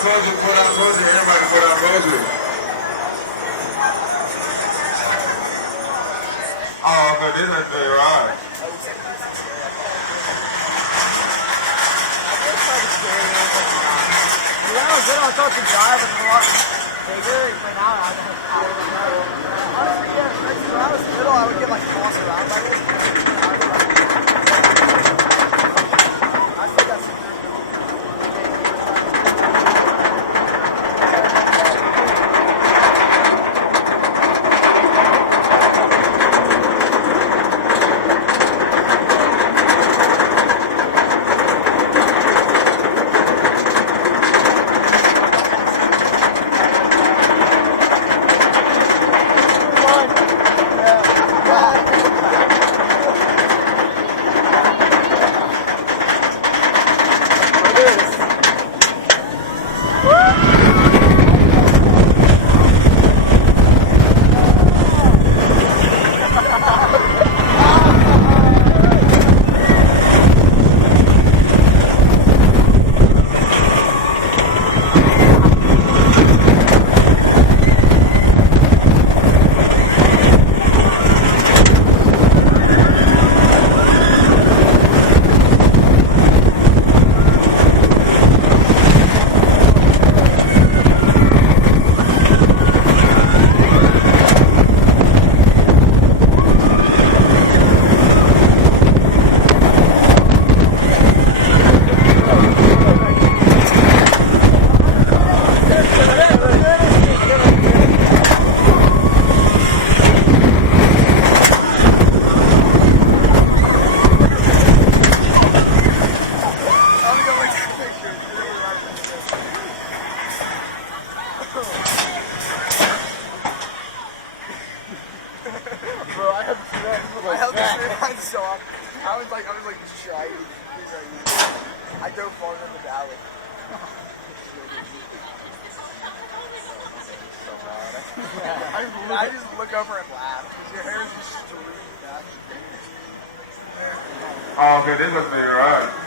told you, everybody what I told you. Oh, okay, this is the ride. When I was little, I thought the drive was a lot bigger, but now I don't know. Honestly, yeah, when I was little, I would get like tossed around by this. I think that's super cool. I dove farther in the valley. I just look over and laugh because your hair is just streaming back. Oh, okay, this must be right.